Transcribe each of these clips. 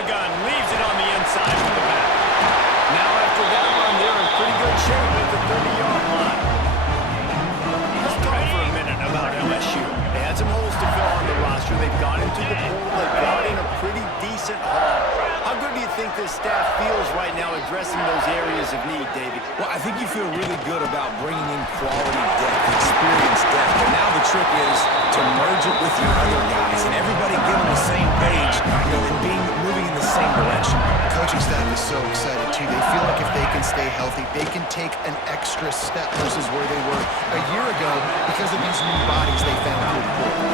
the gun, leaves it on the inside with the back. Now after that run, they're in pretty good shape at the 30-yard line. Let's talk for a minute about LSU. They had some holes to fill on the roster. They've gone into the portal. They brought in a pretty decent haul. How good do you think this staff feels right now addressing those areas of need, David? Well, I think you feel really good about bringing in quality depth, experienced depth. But now the trick is to merge it with your other guys and everybody get on the same page, and moving in the same direction. The coaching staff is so excited, too. They feel like if they can stay healthy, they can take an extra step versus where they were a year ago because of these new bodies they found through the portal.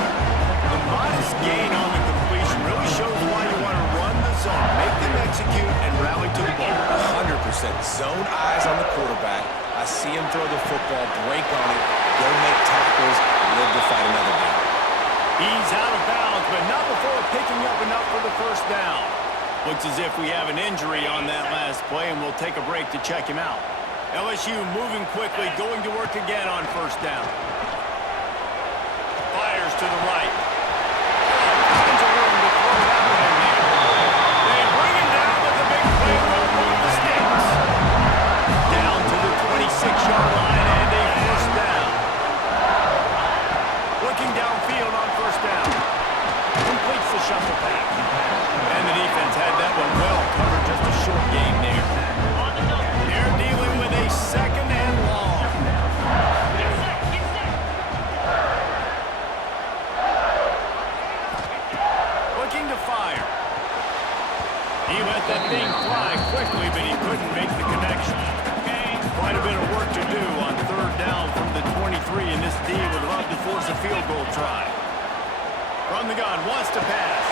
The modest gain on the completion really shows why you want to run the zone, make them execute, and rally to the ball. 100% zone eyes on the quarterback. I see him throw the football, break on it, go make tackles, live to fight another game. He's out of bounds, but not before picking up enough for the first down. Looks as if we have an injury on that last play, and we'll take a break to check him out. LSU moving quickly, going to work again on first down. Fires to the right. Finds a room to throw that one in there. They bring him down with a big play run on the sticks. Down to the 26-yard line and a first down. Looking downfield on first down. Completes the shuffle pass. And the defense had that one well covered, just a short gain there. They're dealing with a second and long. Looking to fire. He let that thing fly quickly, but he couldn't make the connection. Quite a bit of work to do on third down from the 23, and this D would love to force a field goal try. From the gun, wants to pass.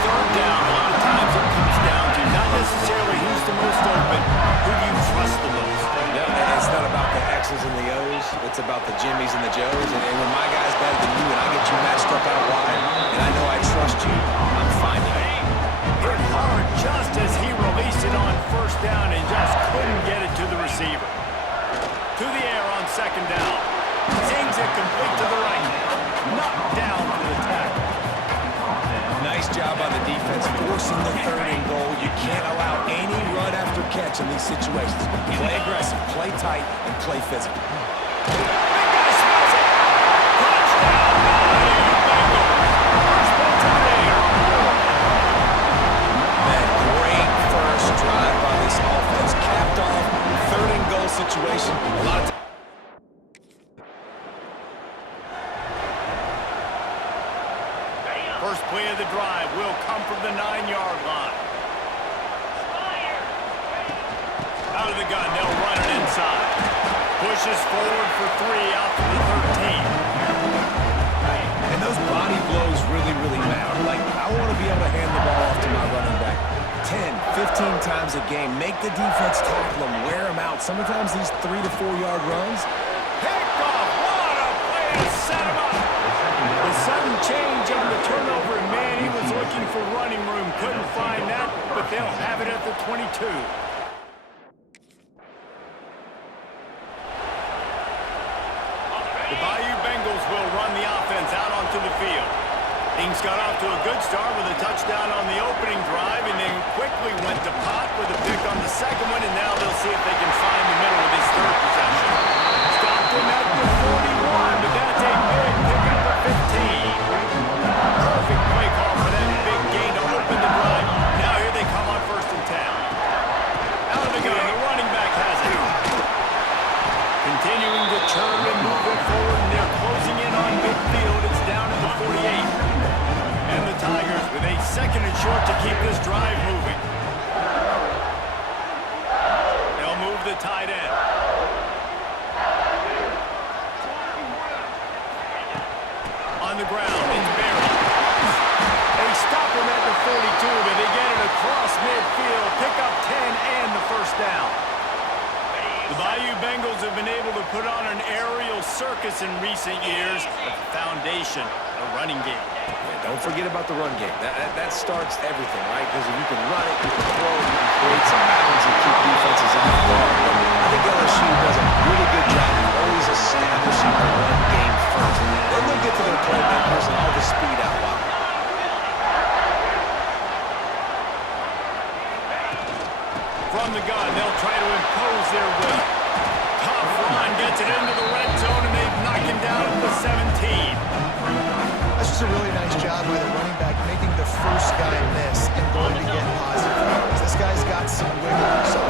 Third down, a lot of times it comes down to not necessarily who's the most open, who do you trust the most. No, it's not about the X's and the O's. It's about the Jimmys and the Joes. And when my guy's better than you and I get you matched up out wide, and I know I trust you, I'm finding it. Hit hard just as he released it on first down and just couldn't get it to the receiver. To the air on second down. Sings it complete to the right. Knocked down for the tackle. Nice job on the defense forcing the third and goal. You can't allow any run after catch in these situations. Play aggressive, play tight, and play physical. Big guy smells it. Touchdown, Bengals. First ball to the air on the board. That great first drive by this offense capped off third and goal situation. A lot of First play of the drive will come from the 9-yard line. Out of the gun, they'll run it inside. Pushes forward for 3 out to the 13. And those body blows really, really matter. Like, I want to be able to hand the ball off to my running back 10, 15 times a game. Make the defense tackle them, wear them out. Sometimes these 3 to 4 yard runs. Picked off. What a play to set him up. The sudden change on the turnover, and man, he was looking for running room. Couldn't find that, but they'll have it at the 22. The Bayou Bengals will run the offense out onto the field. Things got off to a good start with a touchdown on the opening drive, and then quickly went to pot with a pick on the second one, and now they'll see if they can find the middle of his third possession. Stopped him at the 41, but that's a big pickup of 15. Perfect play call for that big gain to open the drive. Now here they come on first and 10. Out of the gun, the running back has it. Continuing to churn and move it forward, and they're closing in on midfield. It's down to the 48. And the Tigers with a second and short to keep this drive moving. They'll move the tight end. On the ground, it's buried. They stop him at the 42, but they get it across midfield, pick up 10 and the first down. The Bayou Bengals have been able to put on an aerial circus in recent years, but the foundation, the running game. Yeah, don't forget about the run game. That starts everything, right? Because if you can run it, you can throw it, you can create some balance and keep defenses off the ball. I think LSU does a really good job of always establishing the run game first. Then they'll get to their playmakers and all the speed out wide. guy miss and going to get positive yards. This guy's got some wiggle, so.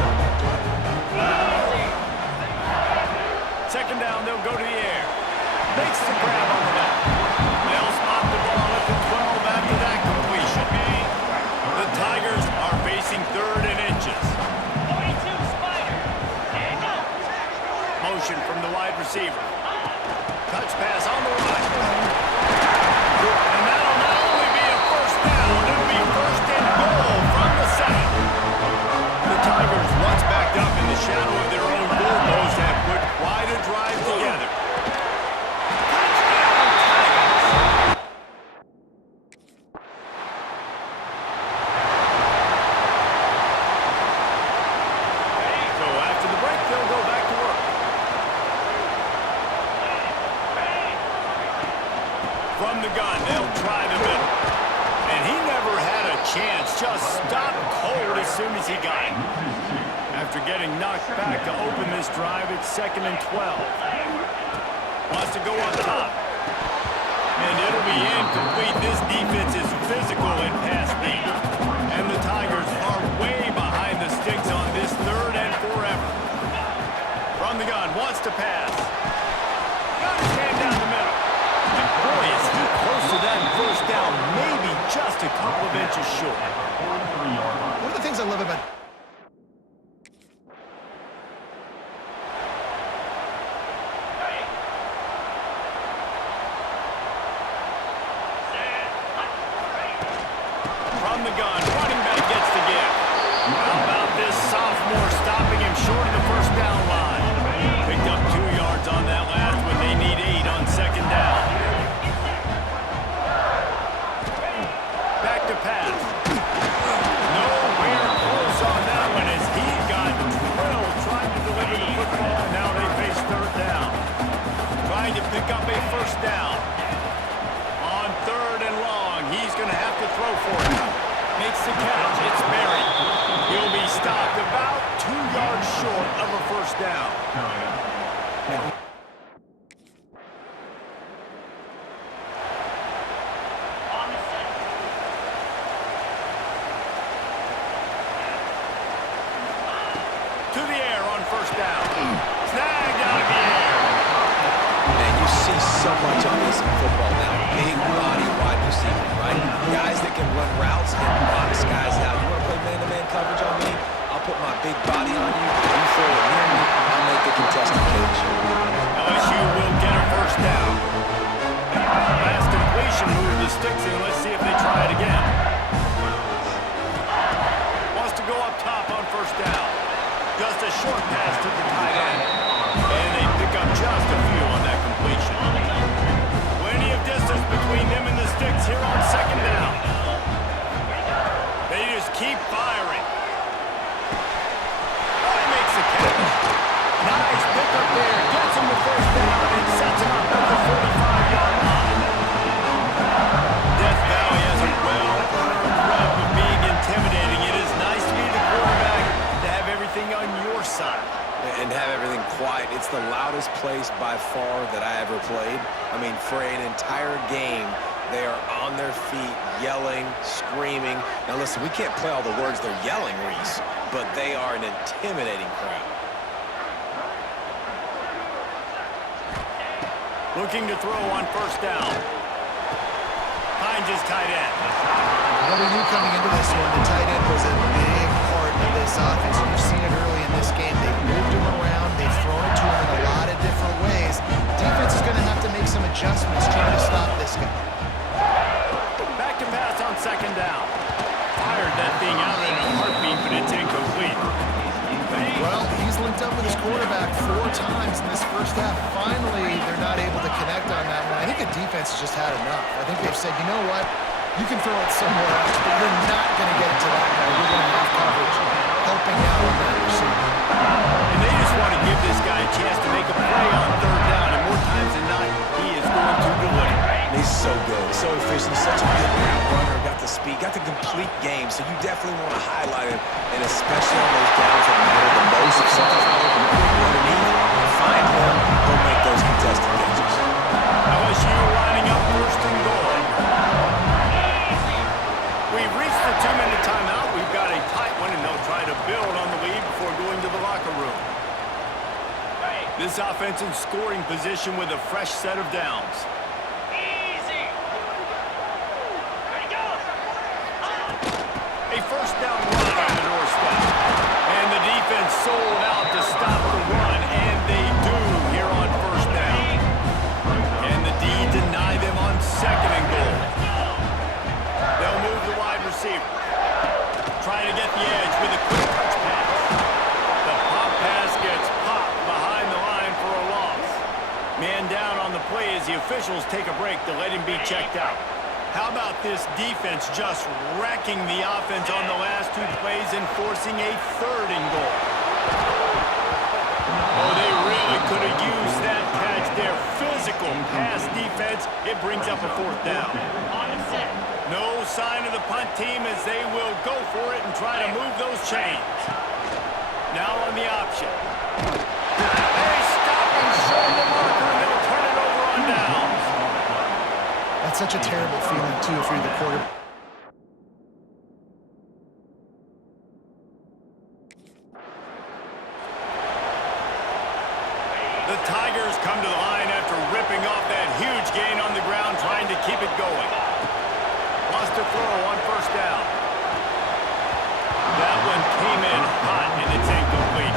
Second down, they'll go to the air. Makes the grab on the back. They'll spot the ball at the 12 after that completion. The Tigers are facing third and inches. 42 Spider. Motion from the wide receiver. Touch pass on the right. And that'll not only be a first down, it'll be first and goal from the 7. The Tigers, once backed up in the shadow of their own goalpost, have put quite a drive together. So after the break, they'll go back to work. From the gun, they'll try the middle. And he never had a chance, just stopped cold as soon as he got it. After getting knocked back to open this drive, it's 2nd and 12. Wants to go on top. And it'll be incomplete. This defense is physical and pass deep. And the Tigers are way behind the sticks on this 3rd and forever. From the gun, wants to pass. Got his hand down the middle. And boy, is he close to that first down, maybe just a couple of inches short. One of the things I love about From the gun, running back gets the give. How about this sophomore stopping him short of the first down line? Picked up 2 yards on that last when they need 8 on 2nd down. Back to pass. Nowhere close on that one as he got drilled trying to deliver the football, and now they face 3rd down. Trying to pick up a first down. On 3rd and long, he's going to have to throw for it. Makes the catch. It's buried. He'll be stopped about 2 yards short of a first down. To the air on first down. Snagged out of the air. Man, you see so much of this in football now. Big body wide receiver, right? Guys that can run routes and box guys out. You want to play man-to-man coverage on me? I'll put my big body on you. You throw it near me, I'll make the contested catch. LSU will get a first down. Last completion moved the sticks in. Let's see if they try it again. Wants to go up top on first down. Just a short pass to the tight end. And they pick up just a few on that completion. Plenty of distance between them and the sticks here on 2nd down. They just keep firing. Oh, he makes the catch. Nice pick up there. Gets him the first down and sets him up at the 45-yard line. Death Valley has a well-earned rep of being intimidating. It is nice to be the quarterback, to have everything on your side. And have everything quiet. It's the loudest place by far that I ever played. I mean, for an entire game, they are on their feet, yelling, screaming. Now listen, we can't play all the words they're yelling, Reese, but they are an intimidating crowd. Looking to throw on first down. Finds his tight end. what we knew coming into this one. The tight end was a big part of this offense. You've seen it early in this game. They've moved him around. They've thrown it to him in a lot of different ways. Defense is going to have to make some adjustments trying to stop this guy. Back to pass on second down. Fired that thing out in a heartbeat, but it's incomplete. Well, he's linked up with his quarterback 4 times in this first half. Finally, they're not able to connect on that one. I think the defense has just had enough. I think they've said, you know what? You can throw it somewhere else, but you're not going to get it to that guy. We're going to have coverage helping out on that receiver. And they just want to give this guy a chance to make a play on third down, and more times than not, he is going to deliver. He's so good, so efficient, such a good route runner, got the speed, got the complete game, so you definitely want to highlight him, and especially on those downs that matter the most. If something's not open underneath, find him, he'll make those contested catches. LSU lining up first and goal. We've reached defense in scoring position with a fresh set of downs. Easy. Ready, go. A first down run on the doorstep. And the defense sold out to stop the run, and they do here on first down. And the D deny them on second and goal. They'll move the wide receiver. Trying to get the edge with a quick touch pass. The pop pass gets popped behind the line for a loss. Man down on the play as the officials take a break to let him be checked out. How about this defense just wrecking the offense on the last two plays and forcing a third and goal? Oh, they really could have used that catch. Their physical pass defense, it brings up a fourth down. On and set. No sign of the punt team as they will go for it and try to move those chains. Now on the option. They stop and show the marker, and they'll turn it over on downs. That's such a terrible feeling, too, if you're the quarterback. The Tigers come to the line after ripping off that huge gain on the ground, trying to keep it going. Wants to throw on first down. That one came in hot, and it's incomplete.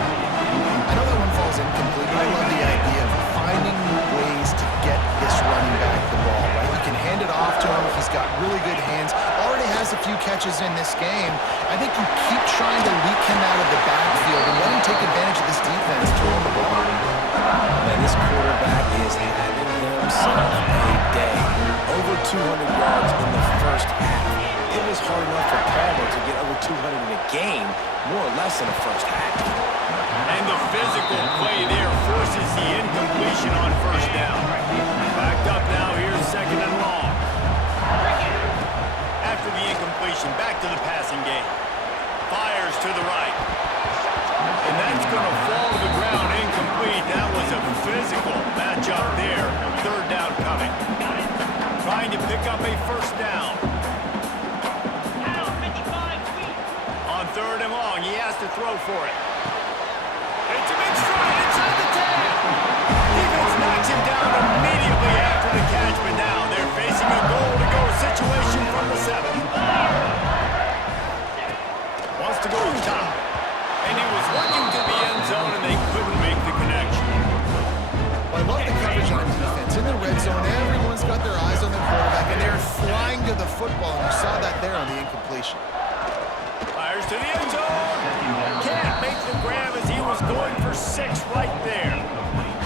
I know that one falls incomplete, but I love the idea of finding ways to get this running back the ball, right? You can hand it off to him. He's got really good hands. Already has a few catches in this game. I think you keep trying to leak him out of the backfield and let him take advantage of this defense, throw him the ball. Man, this quarterback is having himself a day. Over 200 yards in the first half. It was hard enough for Palmer to get over 200 in a game, more or less in the first half. And the physical play there forces the incompletion on first down. Backed up now, here's second and long. After the incompletion, back to the passing game. Fires to the right. And that's going to fall to the ground incomplete. That was a physical matchup there. Third down coming. Trying to pick up a first down. Out, 55 feet. On third and long, he has to throw for it. It's a big stride inside the 10. Defense knocks him down immediately after the catch, but now they're facing a goal-to-go situation from the 7. Wants to go top. And he was looking to the end zone, and they couldn't make the connection. Well, I love the coverage on defense. In the red zone, everyone's got their eyes on the quarterback, and they're flying to the football, and you saw that there on the incompletion. Fires to the end zone. Can't make the grab as he was going for 6 right there.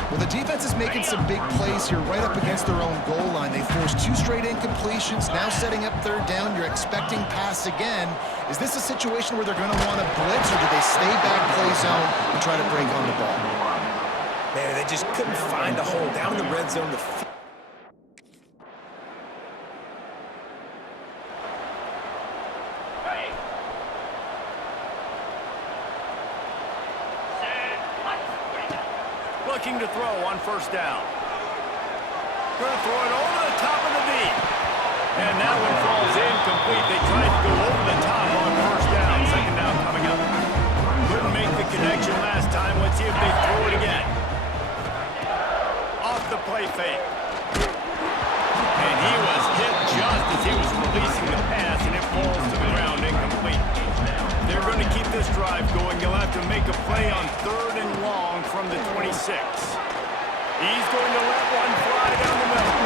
Well, the defense is making some big plays here right up against their own goal line. They forced 2 straight incompletions, now setting up third down. You're expecting pass again. Is this a situation where they're going to want to blitz, or do they stay back play zone and try to break on the ball? Man, they just couldn't find a hole down in the red zone to Ready. Set. Hot. Ready, go. Looking to throw on first down. Going to throw it over the top of the knee. And that one falls incomplete. They tried to go over the top on first down. Second down coming up. Couldn't make the connection last time. Let's see if they throw it again. Off the play fake. And he was hit just as he was releasing the pass, and it falls to the ground incomplete. They're going to keep this drive going. They'll have to make a play on third and long from the 26. He's going to let one fly down the middle.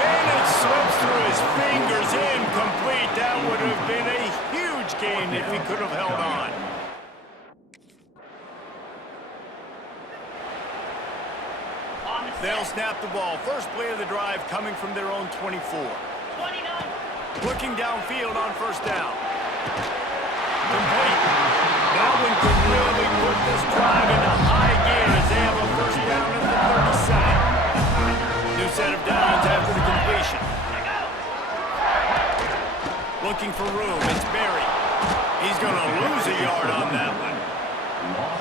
And it slips through his fingers, incomplete. That would have been a huge gain if he could have held on. They'll snap the ball. First play of the drive coming from their own 24. 29. Looking downfield on first down. Complete. That one could really put this drive into high gear as they have a first down at the 37. New set of downs after the completion. Looking for room. It's Berry. He's going to lose a yard on that one.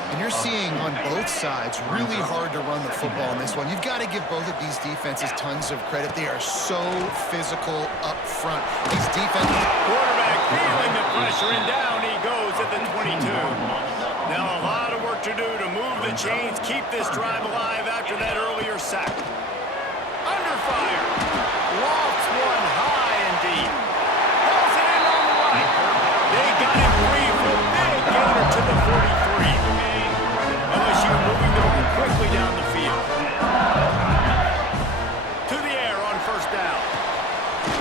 And you're seeing on both sides really hard to run the football in this one. You've got to give both of these defenses tons of credit. They are so physical up front. These defenses... Quarterback feeling the pressure, and down he goes at the 22. Now a lot of work work to do to move the chains, keep this drive alive after that earlier sack. Under fire. Lofts one high and deep. Pulls it in on the right. They got him free for a big gainer to the 43. LSU moving the ball quickly down the field. To the air on first down.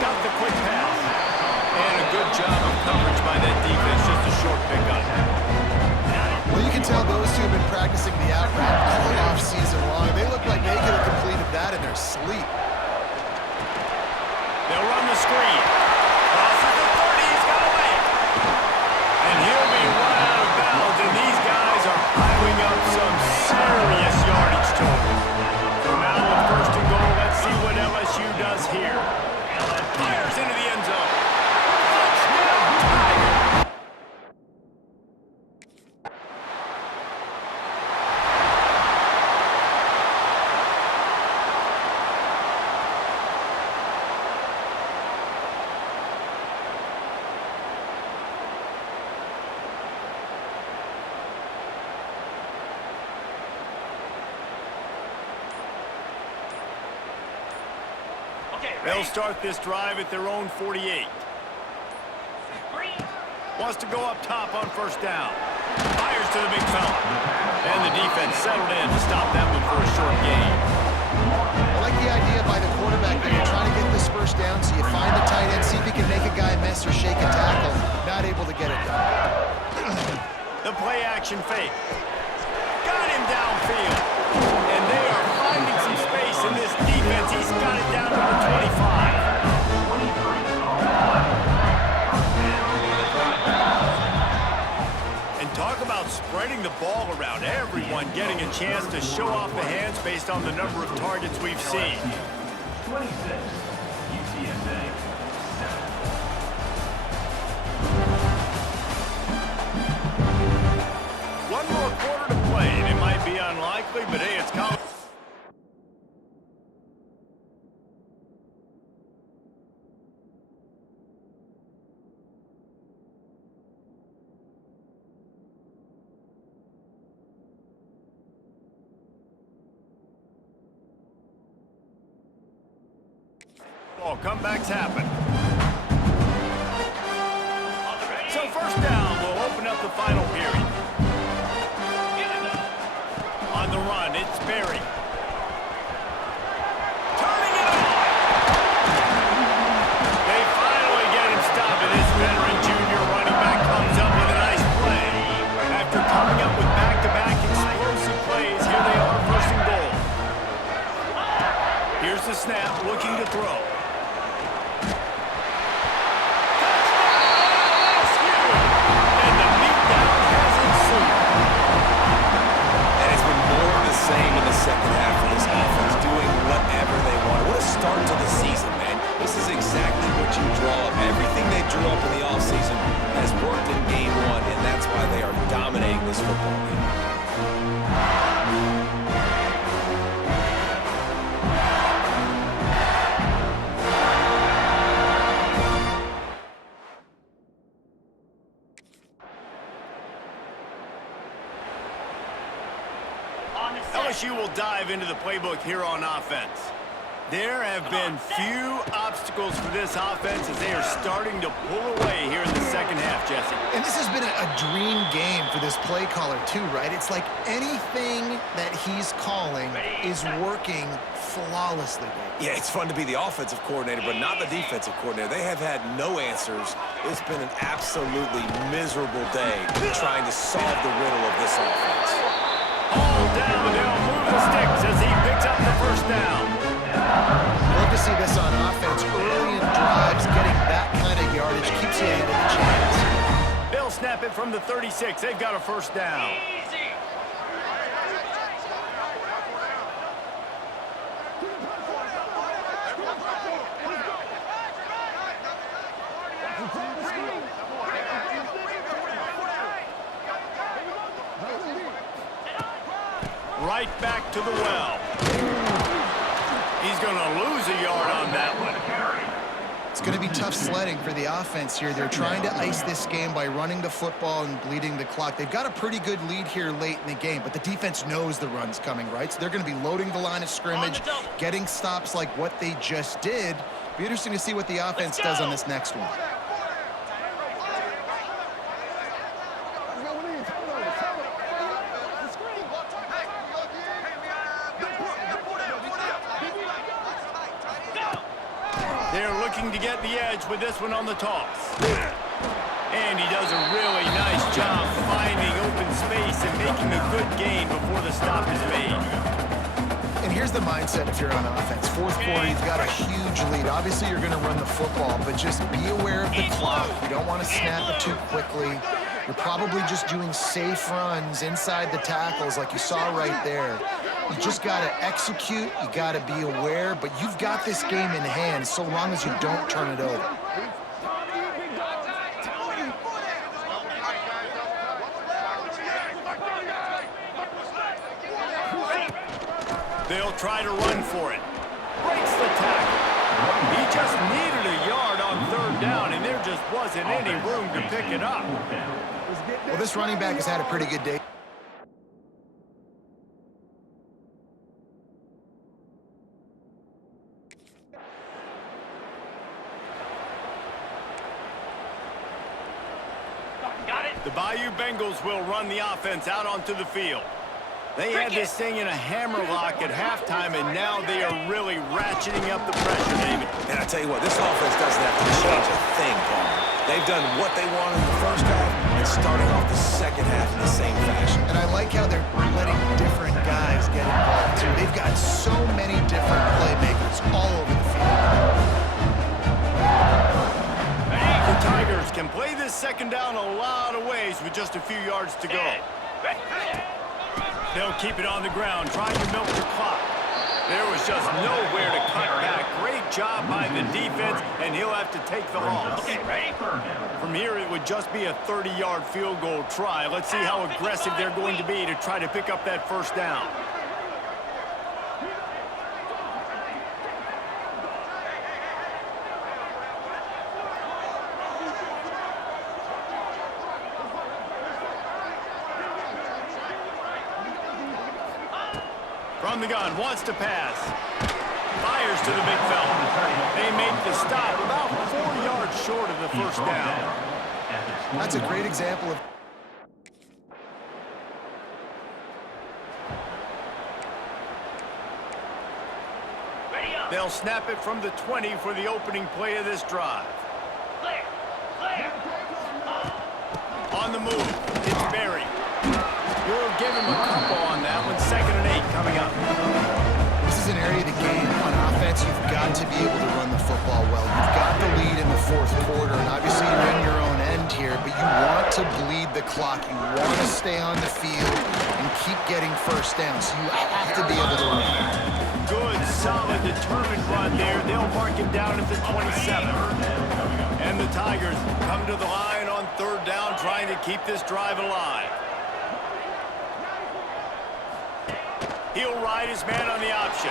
Got the quick pass. And a good job of coverage by that defense. Just a short pickup. Well, you can tell those two have been practicing the out route all off season long. They look like they could have completed that in their sleep. They'll run the screen. Crosses the 30. He's got away. And he'll be run out of bounds. And these guys are piling up some serious yardage totals. So now with first and goal, let's see what LSU does here. Fires into the end zone. Touchdown, Tiger. They'll start this drive at their own 48. Wants to go up top on first down. Fires to the big fella. And the defense settled in to stop that one for a short gain. I like the idea by the quarterback that you're trying to get this first down, so you find the tight end, see if you can make a guy miss or shake a tackle. Not able to get it done. The play action fake. Got him downfield. And they are finding some space in this defense. He's got it down to the 25. And talk about spreading the ball around. Everyone getting a chance to show off the hands based on the number of targets we've seen. 26, UTSA. One more quarter to play, and it might be unlikely, but hey, it's college. Comebacks happen. So first down will open up the final period. On the run, it's Berry. Turning it on. They finally get him stopped, and this veteran junior running back comes up with a nice play. After coming up with back-to-back explosive plays, here they are, first and goal. Here's the snap, looking to throw. Second half of this offense doing whatever they want. What a start to the season, man. This is exactly what you draw up. Everything they drew up in the offseason has worked in game one, and that's why they are dominating this football game. LSU will dive into the playbook here on offense. There have been few obstacles for this offense as they are starting to pull away here in the second half, Jesse. And this has been a dream game for this play caller too, right? It's like anything that he's calling is working flawlessly. Yeah, it's fun to be the offensive coordinator, but not the defensive coordinator. They have had no answers. It's been an absolutely miserable day trying to solve the riddle of this offense. All down, they'll move the sticks as he picks up the first down. Love to see this on offense. Early in drives, getting that kind of yardage keeps you in a chance. They'll snap it from the 36. They've got a first down. Easy. Right back to the well. He's going to lose a yard on that one. It's going to be tough sledding for the offense here. They're trying to ice this game by running the football and bleeding the clock. They've got a pretty good lead here late in the game, but the defense knows the run's coming, right? So they're going to be loading the line of scrimmage, getting stops like what they just did. Be interesting to see what the offense does on this next one. They're looking to get the edge with this one on the toss. And he does a really nice job finding open space and making a good gain before the stop is made. And here's the mindset if you're on offense. Fourth quarter, you've got a huge lead. Obviously, you're going to run the football, but just be aware of the clock. You don't want to snap it too quickly. You're probably just doing safe runs inside the tackles like you saw right there. You just got to execute. You got to be aware, but you've got this game in hand so long as you don't turn it over. They'll try to run for it. Breaks the tackle. He just needed a yard on third down, and there just wasn't any room to pick it up. Well, this running back has had a pretty good day. Got it. The Bayou Bengals will run the offense out onto the field. They had this thing in a hammerlock at halftime, and now they are really ratcheting up the pressure, David. And I tell you what, this offense doesn't have to change a thing, Paul. They've done what they wanted in the first half and starting off the second half in the same fashion. And I like how they're letting different guys get involved, too. They've got so many different playmakers all over the field. The Tigers can play this second down a lot of ways with just a few yards to go. They'll keep it on the ground, trying to milk the clock. There was just nowhere to cut back. Great job by the defense, and he'll have to take the loss. Okay, ready? From here, it would just be a 30-yard field goal try. Let's see how aggressive they're going to be to try to pick up that first down. From the gun, wants to pass. Fires to the big fella. They make the stop about 4 yards short of the first down. That's a great example of... Ready up. They'll snap it from the 20 for the opening play of this drive. Clear. Clear. On the move, it's Barry. We'll give him a couple on that one. 2nd and 8 coming up. This is an area of the game. On offense, you've got to be able to run the football well. You've got the lead in the fourth quarter, and obviously you're in your own end here, but you want to bleed the clock. You want to stay on the field and keep getting first down, so you have to be able to run. Good, solid, determined run there. They'll mark him down at the 27. And the Tigers come to the line on third down, trying to keep this drive alive. He'll ride his man on the option.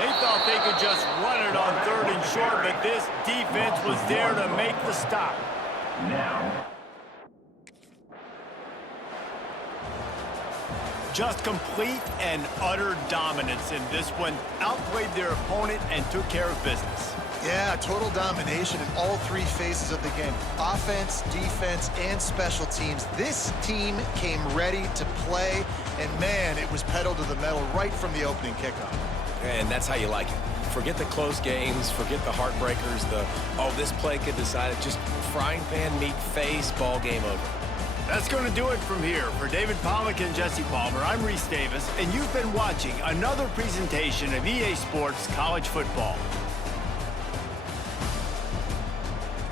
They thought they could just run it on 3rd and short, but this defense was there to make the stop. Now. Just complete and utter dominance in this one. Outplayed their opponent and took care of business. Yeah, total domination in all three phases of the game. Offense, defense, and special teams. This team came ready to play, and man, it was pedal to the metal right from the opening kickoff. And that's how you like it. Forget the close games, forget the heartbreakers, oh, this play could decide it. Just frying pan, meat face, ball game over. That's going to do it from here. For David Pollack and Jesse Palmer, I'm Reese Davis, and you've been watching another presentation of EA Sports College Football.